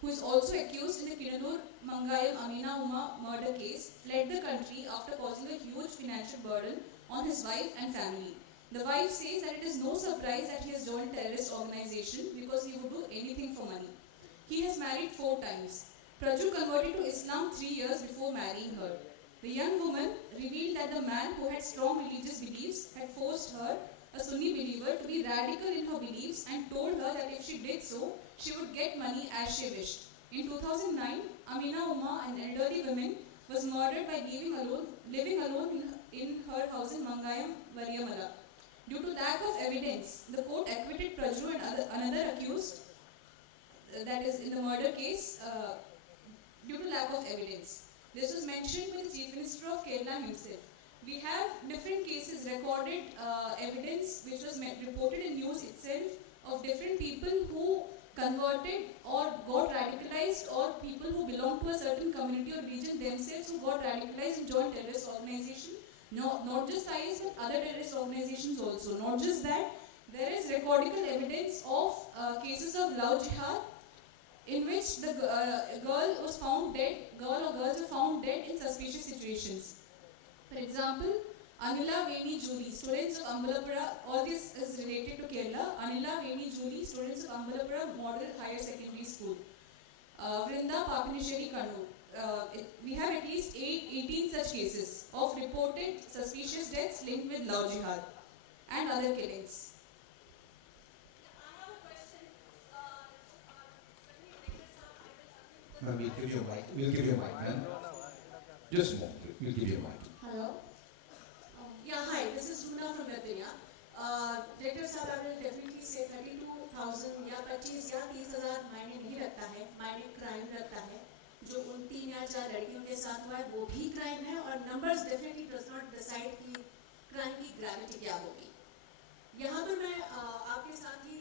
who is also accused in the Kiranur Mangayam Amina Uma murder case, fled the country after causing a huge financial burden on his wife and family. The wife says that it is no surprise that he has joined a terrorist organization because he would do anything for money. He has married 4 times. Praju converted to Islam 3 years before marrying her. The young woman revealed that the man who had strong religious beliefs had forced her, a Sunni believer, to be radical in her beliefs and told her that if she did so, she would get money as she wished. In 2009, Amina Uma, an elderly woman, was murdered by living alone in her house in Mangayam, Variyamala. Due to lack of evidence, the court acquitted Praju and another accused, that is in the murder case, due to lack of evidence. This was mentioned by the Chief Minister of Kerala himself. We have different cases, recorded evidence which was reported in news itself of different people who converted or got radicalized, or people who belong to a certain community or region themselves who got radicalized and joined terrorist organization. No, not just IS but other terrorist organizations also. Not just that, there is recordical evidence of cases of love jihad in which the girl was found dead, girl or girls were found dead in suspicious situations. For example, Anila Veni Julie, students of Ambalapura, all this is related to Kerala. Anila Veni Julie, students of Ambalapura Model Higher Secondary School. Vrinda Papinisheri Kandu. We have at least 18 such cases of reported suspicious deaths linked with love jihad and other killings. Ma'am, we'll give you a mic. We'll give you a mic, ma'am. Just a moment. We'll give you a mic. Hello. Yeah, hi. This is Runa from Virginia. Director साहब, I will definitely say 32,000 या 25 या 30,000 मायने नहीं रखता है, मायने crime रखता है. जो उन 3 या 4 लड़कियों के साथ हुआ है वो भी क्राइम है, और numbers definitely does not decide कि क्राइम की ग्रेविटी क्या होगी. यहाँ पर मैं आपके साथ ही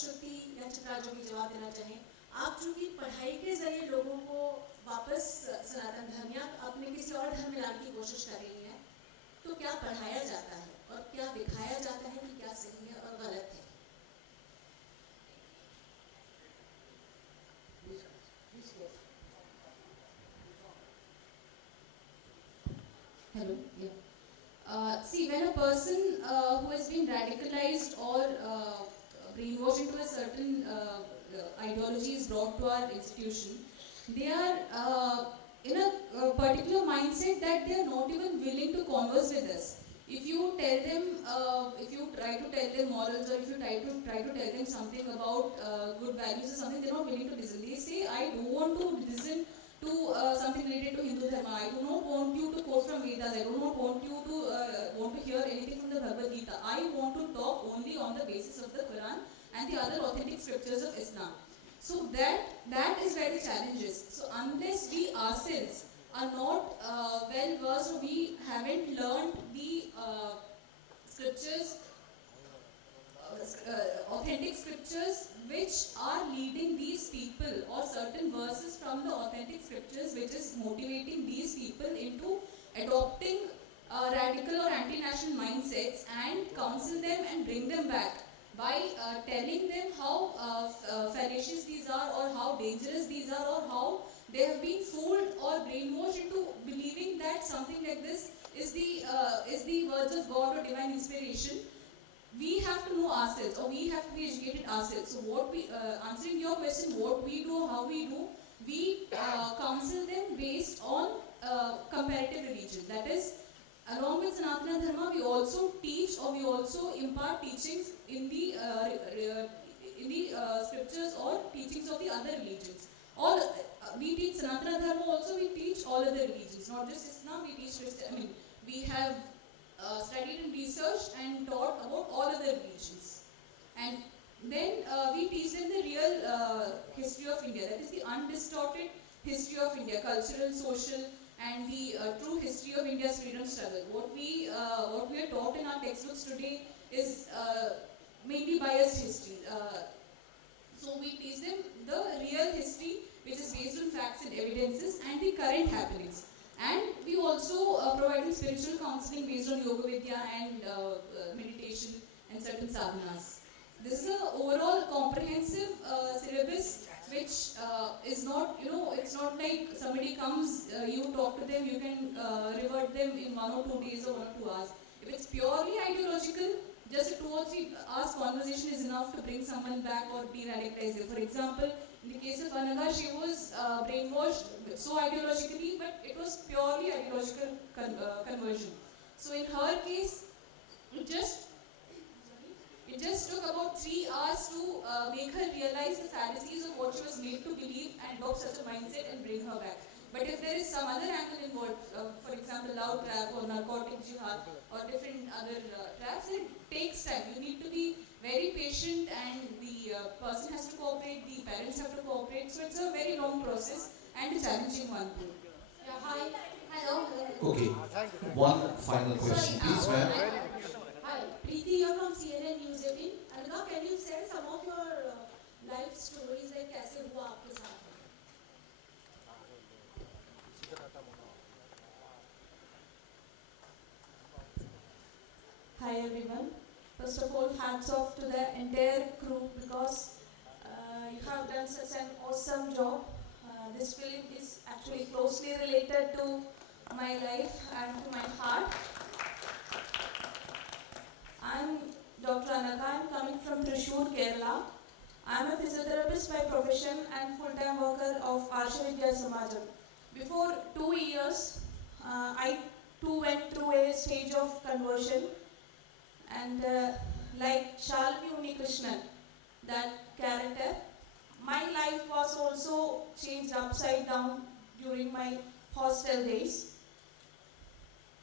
श्रुति या चित्रा जो भी जवाब देना चाहें. आप चूँकि पढ़ाई के जरिए लोगों को वापस सनातन धर्म या अपने किसी और धर्म में लाने की कोशिश कर रही हैं, तो क्या पढ़ाया जाता है और क्या दिखाया जाता है कि क्या सही है और गलत है? Hello. Yeah. See, when a person who has been radicalized or brainwashed into a certain ideology is brought to our institution, they are in a particular mindset that they are not even willing to converse with us. If you tell them, if you try to tell them morals, or if you try to tell them something about good values or something, they're not willing to listen. They say, I don't want to listen to something related to Hindu Dharma. I do not want you to quote from Vedas. I do not want you to want to hear anything from the Bhagavad Gita. I want to talk only on the basis of the Quran and the other authentic scriptures of Islam. So that is where the challenge is. So unless we ourselves are not well versed, or we haven't learned the scriptures, authentic scriptures which are leading these people, or certain verses from the authentic scriptures which is motivating these people into adopting radical or anti-national mindsets, and counsel them and bring them back by telling them how fallacious these are, or how dangerous these are, or how they have been fooled or brainwashed into believing that something like this is the words of God or divine inspiration. We have to know ourselves, or we have to be educated ourselves. So what we, answering your question, what we do, how we do, we counsel them based on comparative religion. That is, along with Sanatana Dharma, we also teach, or we also impart teachings in the scriptures or teachings of the other religions. All we teach Sanatana Dharma, also we teach all other religions, not just Islam. We teach Christian. I mean, we have studied and researched and taught about all other religions, and then we teach them the real history of India. That is the undistorted history of India, cultural, social, and the true history of India's freedom struggle. What we are taught in our textbooks today is mainly biased history. So we teach them the real history, which is based on facts and evidences and the current happenings. And we also provide them spiritual counseling based on Yoga Vidya and meditation and certain sadhanas. This is an overall comprehensive syllabus which is not, it's not like somebody comes, you talk to them, you can revert them in 1 or 2 days or 1 or 2 hours. If it's purely ideological, just a 2 or 3 hours conversation is enough to bring someone back or de-radicalize them. For example, in the case of Anaga, she was brainwashed so ideologically, but it was purely ideological conversion. So in her case, it just took about 3 hours to make her realize the fallacies of what she was made to believe and adopt such a mindset and bring her back. But if there is some other angle involved, for example, loud trap or narcotic jihad or different other traps, it takes time. You need to be very patient, and the person has to cooperate, the parents have to cooperate. So it's a very long process and a challenging one too. Yeah, hi. Hello. Okay. One final question, please, ma'am. Hi, Preeti here from CNN News 18. Anaga, can you share some of your life stories, like कैसे हुआ आपके साथ? Hi everyone. First of all, hats off to the entire crew because you have done such an awesome job. This film is actually closely related to my life and to my heart. I'm Dr. Anaka. I'm coming from Thrissur, Kerala. I'm a physiotherapist by profession and full-time worker of Arsha Vidya Samajam. Before 2 years, I too went through a stage of conversion. And like Shalini Unnikrishnan, that character, my life was also changed upside down during my hostel days.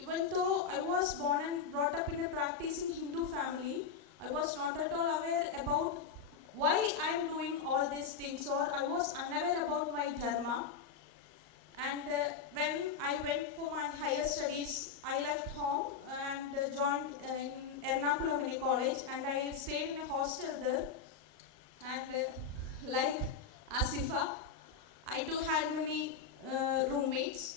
Even though I was born and brought up in a practicing Hindu family, I was not at all aware about why I am doing all these things, or I was unaware about my dharma. And when I went for my higher studies, I left home and joined in Ernakulam College, and I stayed in a hostel there. And like Asifa, I too had many roommates.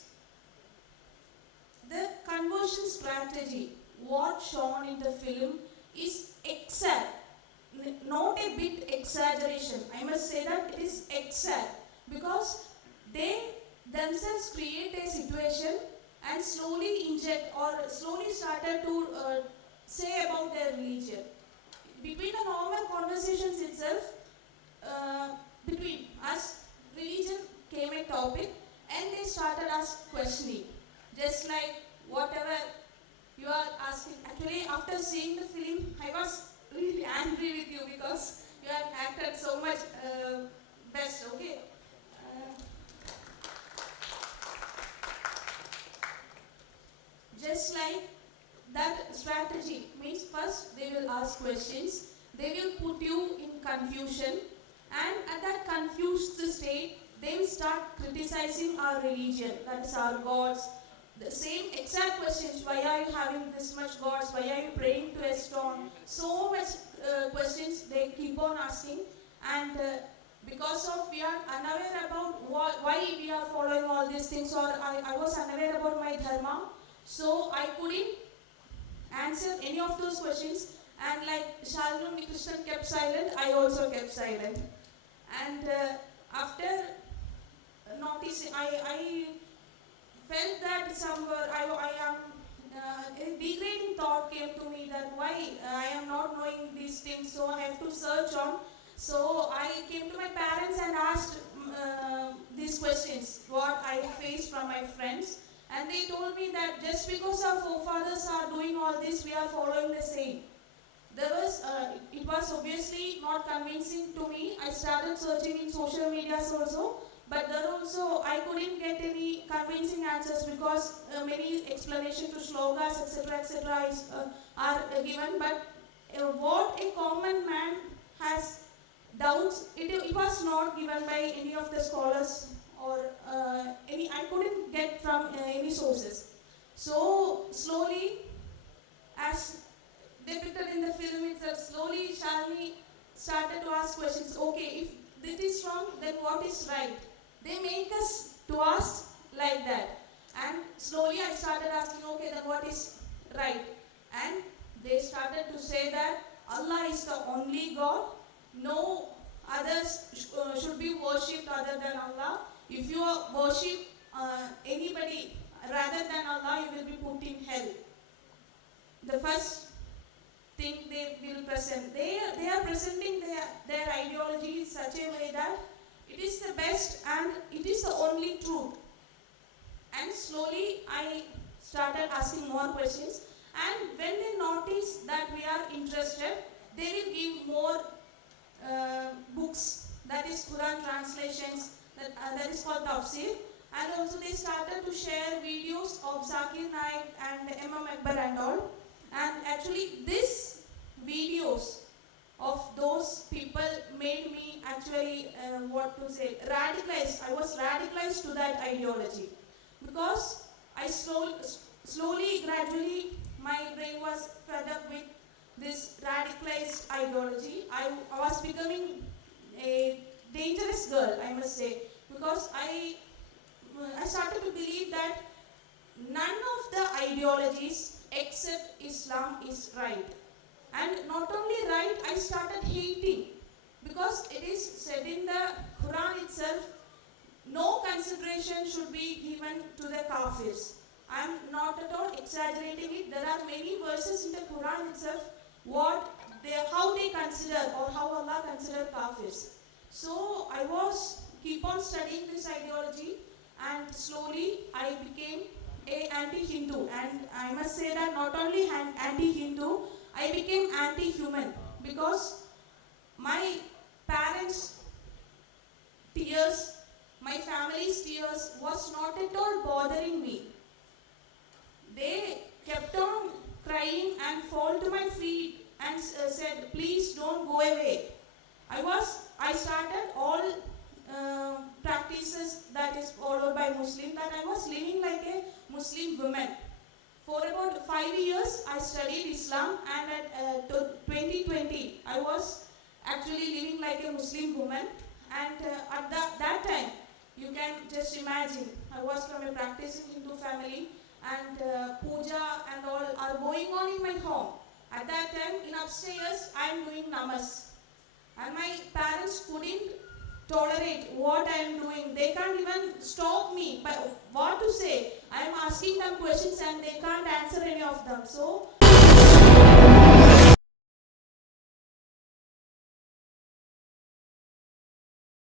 The conversion strategy, what shown in the film, is exact, not a bit exaggeration. I must say that it is exact because they themselves create a situation and slowly inject or slowly started to say about their religion. Between the normal conversations itself, between us, religion came a topic and they started us questioning. Just like whatever you are asking. Actually, after seeing the film, I was really angry with you because you have acted so much best, okay? Just like that strategy means first they will ask questions, they will put you in confusion, and at that confused state, they will start criticizing our religion, that is our gods. The same exact questions, why are you having this much gods, why are you praying to a stone, so much questions they keep on asking, and because of we are unaware about why we are following all these things, or I was unaware about my dharma, so I couldn't answer any of those questions, and like Shalini Krishnan kept silent, I also kept silent. And after noticing, I felt that somewhere a degrading thought came to me that why I am not knowing these things, so I have to search on. So I came to my parents and asked these questions, what I faced from my friends. And they told me that just because our forefathers are doing all this, we are following the same. It was obviously not convincing to me. I started searching in social medias also, but there also I couldn't get any convincing answers because many explanations to shlokas, etc., are given. But what a common man has doubts, it was not given by any of the scholars or I couldn't get from any sources. So slowly, as depicted in the film itself, slowly Shalini started to ask questions. Okay, if this is wrong, then what is right? They make us to ask like that. And slowly I started asking, okay, then what is right? And they started to say that Allah is the only God. No others should be worshipped other than Allah. If you worship anybody rather than Allah, you will be put in hell. The first thing they will present, they are presenting their ideology in such a way that it is the best and it is the only truth. And slowly I started asking more questions, and when they notice that we are interested, they will give more books, that is Quran translations, that is called tafsir. And also they started to share videos of Zakir Naik and Imam Akbar and all. And actually these videos of those people made me actually radicalized. I was radicalized to that ideology, because I slowly, gradually, my brain was fed up with this radicalized ideology. I was becoming a dangerous girl, I must say, because I started to believe that none of the ideologies except Islam is right. And not only right, I started hating, because it is said in the Quran itself, no consideration should be given to the kafirs. I am not at all exaggerating it. There are many verses in the Quran itself how they consider, or how Allah consider kafirs. So I keep on studying this ideology, and slowly I became a anti-Hindu. And I must say that not only anti-Hindu, I became anti-human, because my parents' tears, my family's tears was not at all bothering me. They kept on crying and fall to my feet and said, please don't go away. I started all practices that is followed by Muslim, that I was living like a Muslim woman. For about 5 years, I studied Islam, and at 2020, I was actually living like a Muslim woman. And at that time, you can just imagine, I was from a practicing Hindu family, and puja and all are going on in my home. At that time, in upstairs, I am doing namas. And my parents couldn't tolerate what I am doing. They can't even stop me. But what to say? I am asking them questions and they can't answer any of them. So